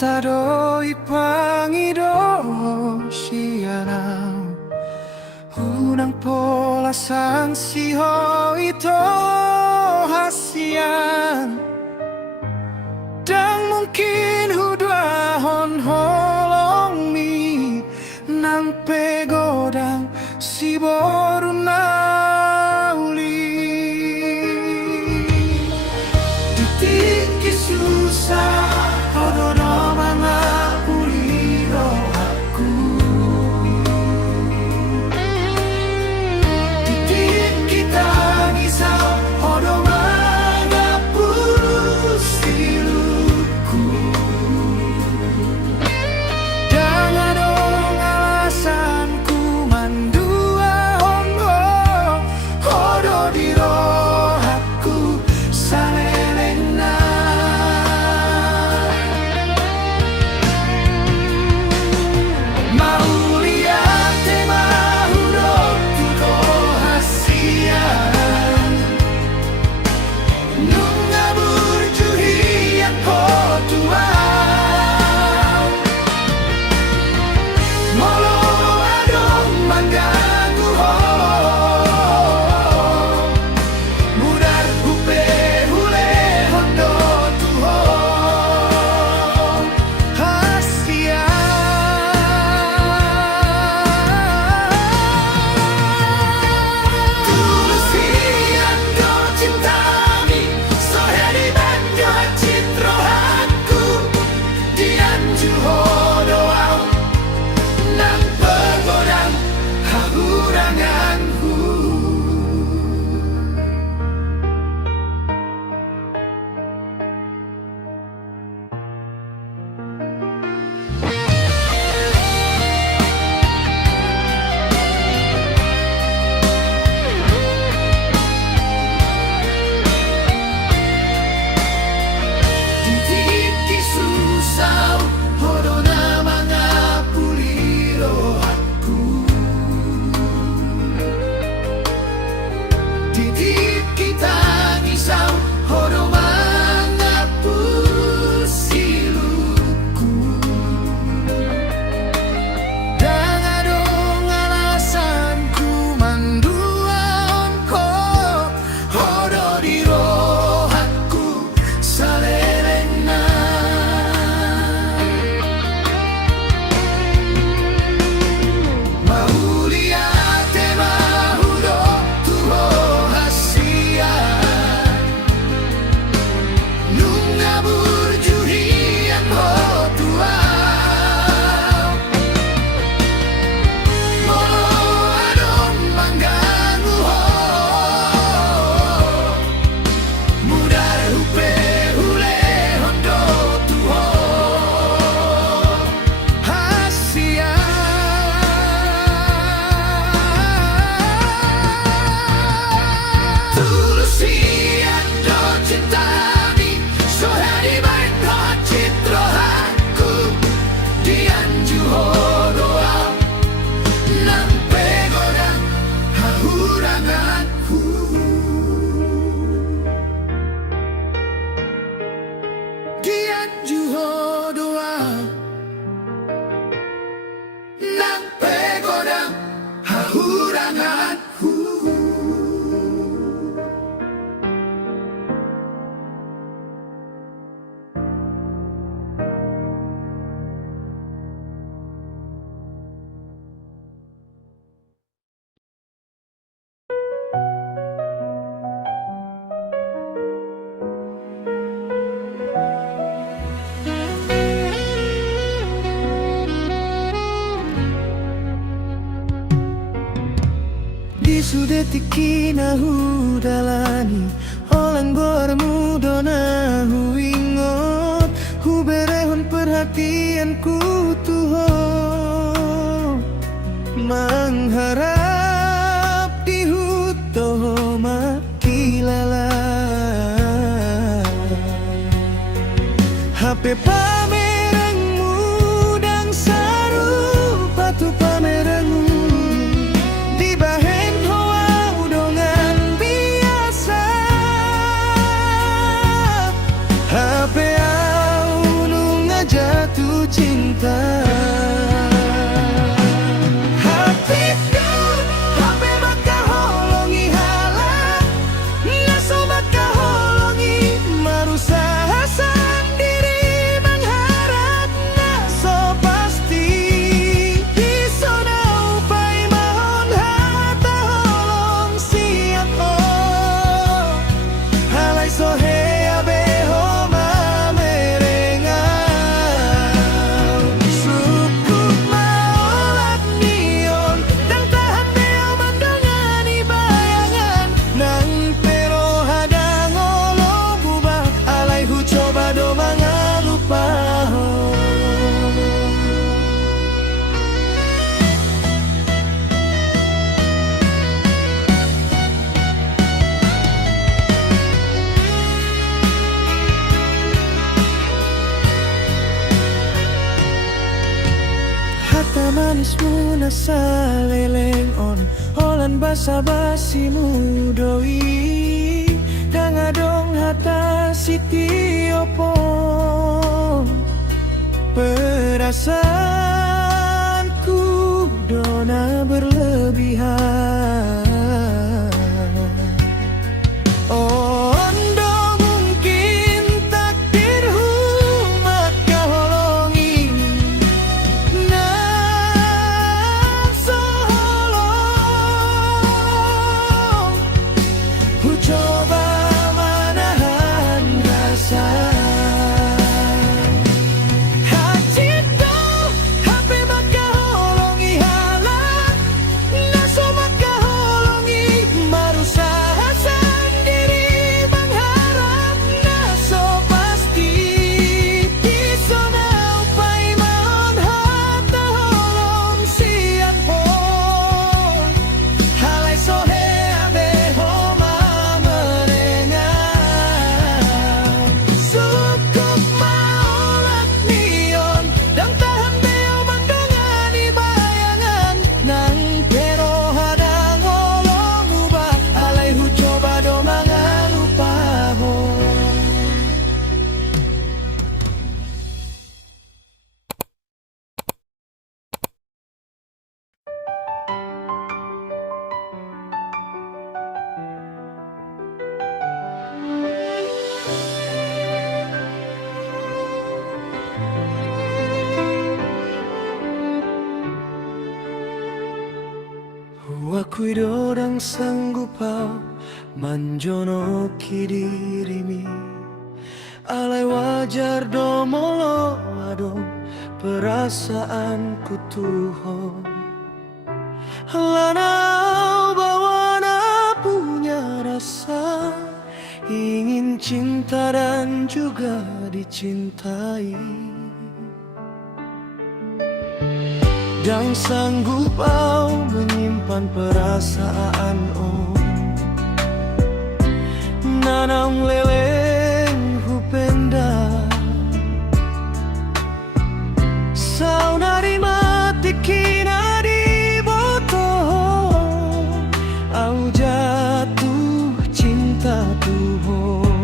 Tadoi pangido sianau Unang polasan siho ito hasian Dan mungkin hudahon holong mi Nang pegodang si boru nauli Ditinggi susah Odono mga puliro aku Titik kita ngisau Odo mga pustiluku Dengan dong alasanku mandua hongo Odo di rohaku salelena Sudetik kinahu dalani Olang bermudo nahu ingot Hu berehon perhatianku tuho Mengharap di hutoh makilala HP pamerangmu dan sarupa tu pamerangmu saleleng on Holan basa basimu doi Dangadong hata siti opo Perasaanku dona berlebihan Oh ondo mungkin takdirku maka holongi Nafsu holong Ku coba menahan rasa Wakui dorang sanggup manjono kidirimi Alai wajar domolo ado perasaanku Tuhan Lanau bawana punya rasa Ingin cinta dan juga dicintai Dan sanggup menyimpan perasaan Nanam leleng hupenda Saunari mati kina di botol Au jatuh cinta Tuhan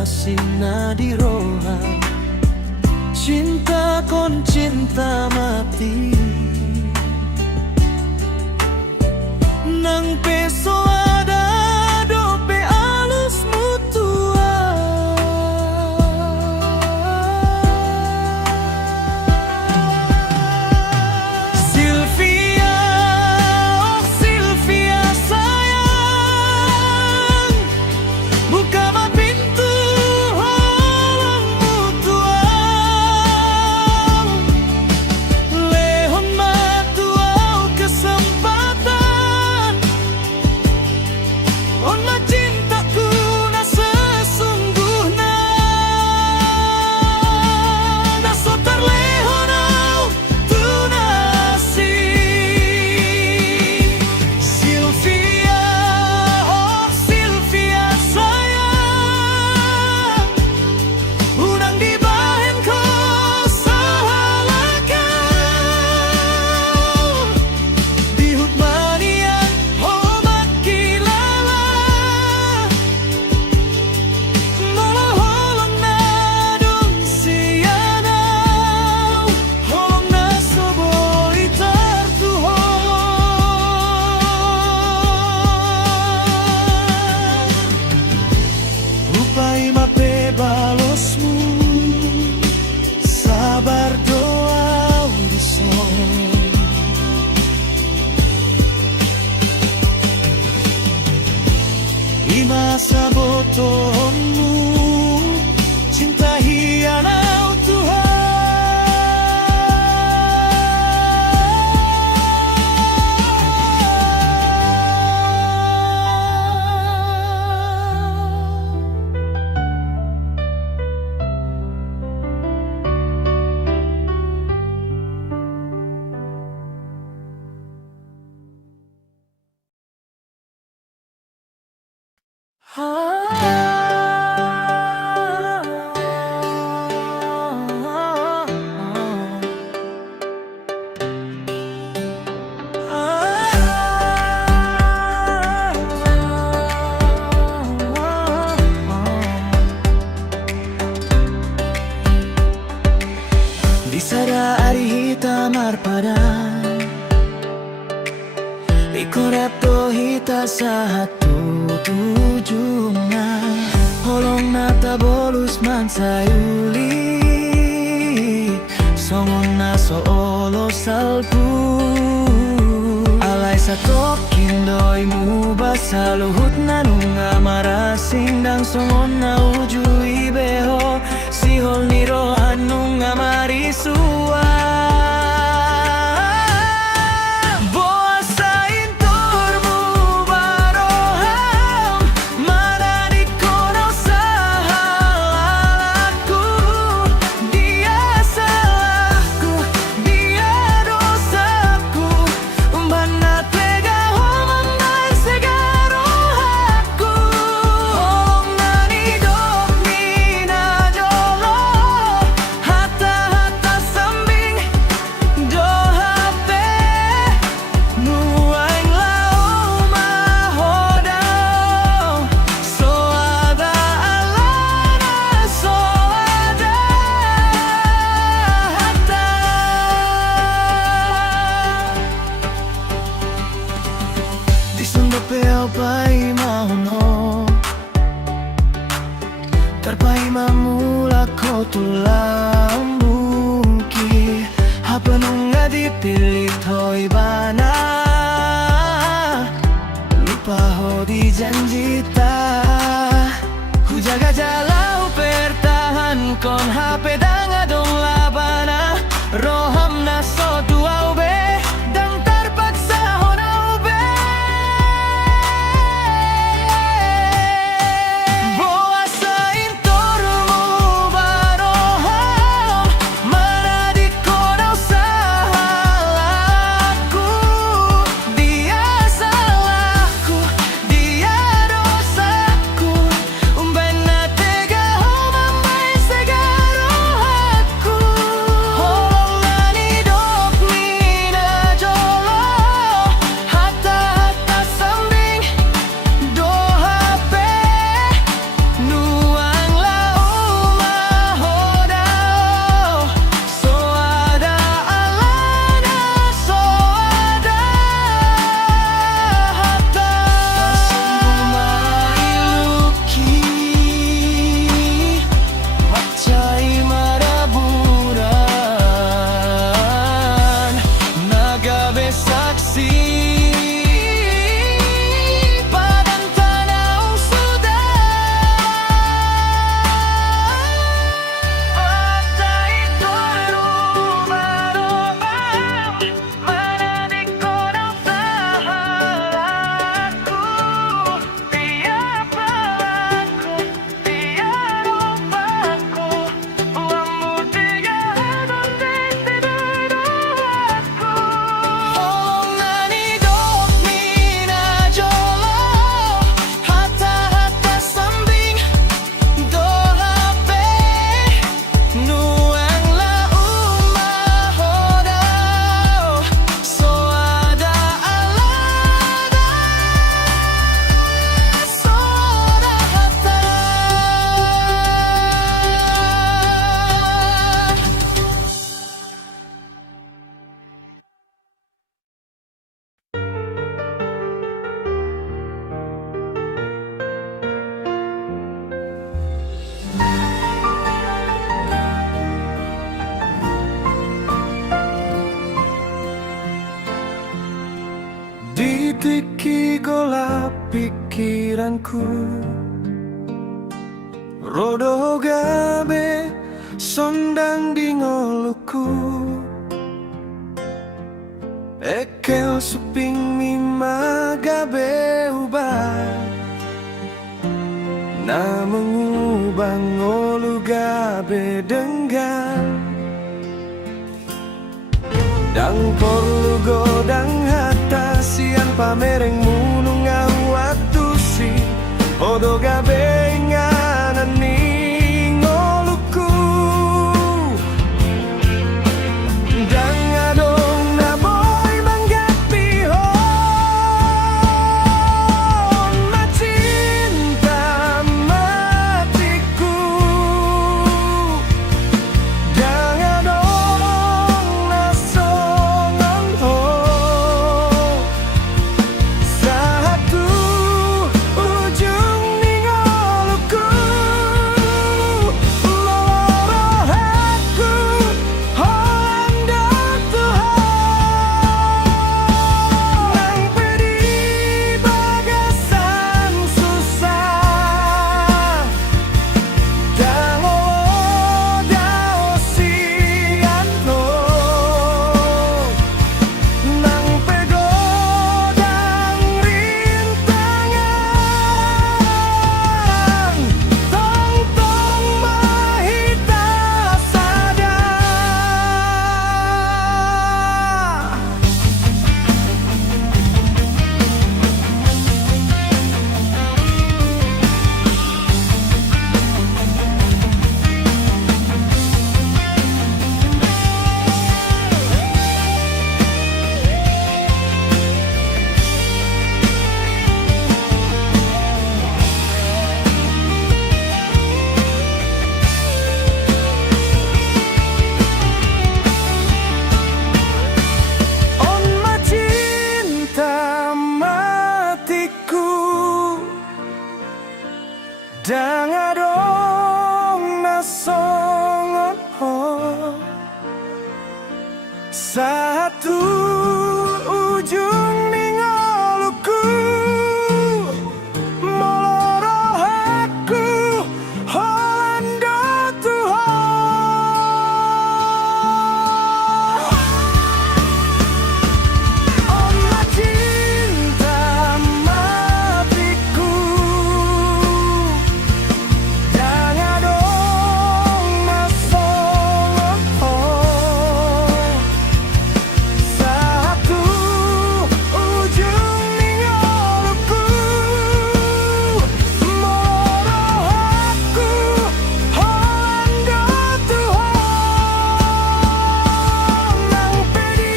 Asina di roha Cinta kon cinta mati Nang peso ada dope alus mutua Sylvia, oh Sylvia sayang Buka pintu di masa bodohmu. Cinta hianat Di sada hari hitam arpada Ikorep to hita satu tujungna Holong nata bolus mansayuli Songon na soolo salpu Alay sa tokin doy mu basa luhut na nunga marasing dang songon na uju ibeho Sihol niro anunga marisua Pai mahono Tarpai mamula ko tulambuki Hapanunga dipilih toy bana Lupa ho di janjita Hujaga jalau pertahan kon hape danga dong labana Roham na so dua ube Dang terpaksa hona ube pikiranku. Rodo gabe sondang di ngoluku, ekel suping mima gabe ubah, na mengubah ngolu gabe denggan. Dang perlu godang hata sian pamereng munung waktu si odo gabe nganan ni ngoluku. Dang adong na boy manggat pihon macinta matiku. Dang adong na songon ho satu ujung ni ngoluku. Loroh aku Holanda Tuhan, nang pedi bagasan susah. Dang dao sian ho, nang pegodang rintangan. Tong mahita sada. On macinta matiku, dang adong na songon ho satu ujung ni ngoluku. Moloroh aku Holanda Tuhan. On macinta matiku, dang adong na songon ho satu ujung ni ngoluku. Moloroh aku Holanda Tuhan, nang pedi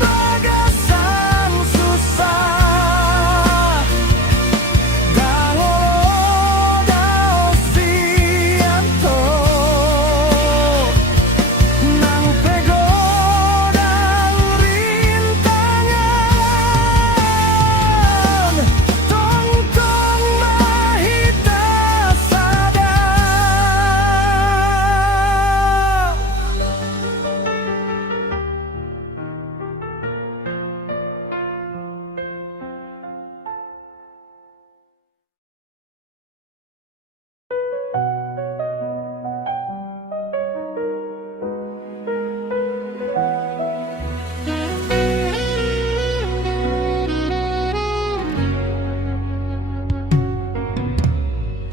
bagasan susah. Dang dao sian to, nang pegodang rintangan. Tong mahita sada.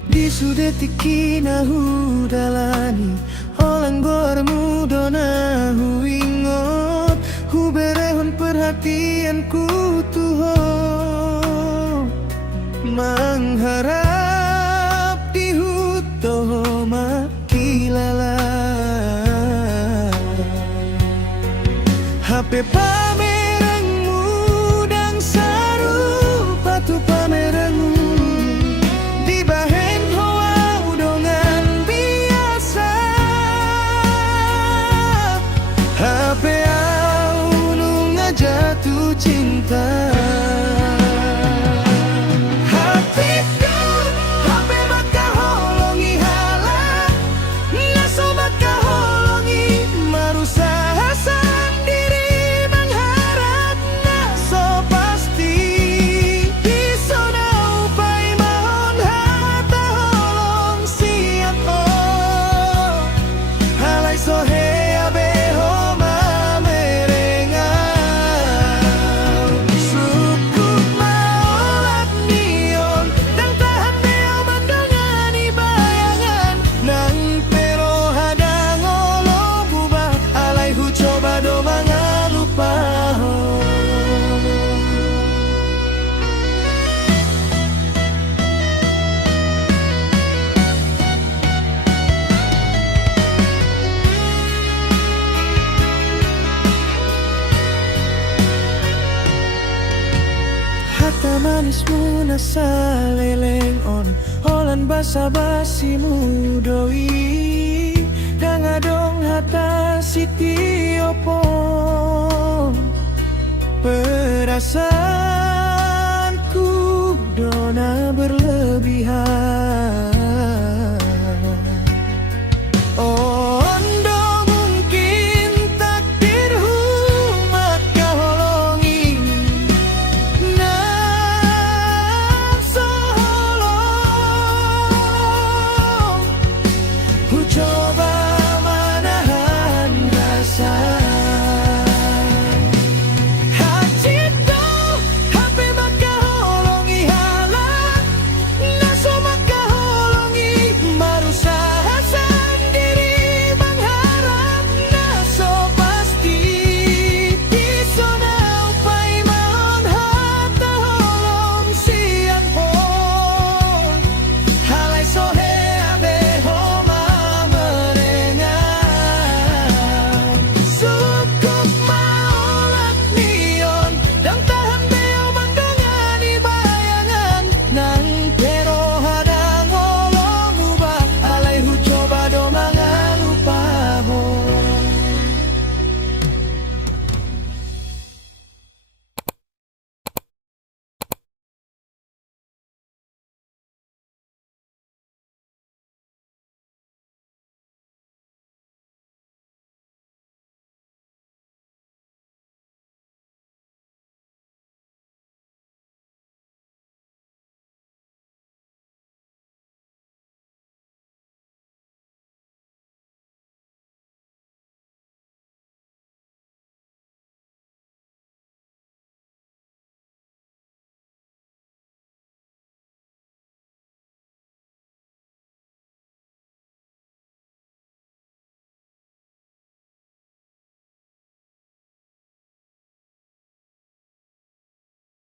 Di sudetiki nahu dalani Olang bermudo nahu ingot Hu berehon perhatianku tuho mengharap di hutoho makilala HP pamerangmu dan sarupa tu pamerangmu di bahen hoa udongan biasa. HP au nunga jatuh cinta. Hatiku Dona saleleng on Holan basa-basimu doi Danga dong hata siti opong Perasaanku Dona berlebihan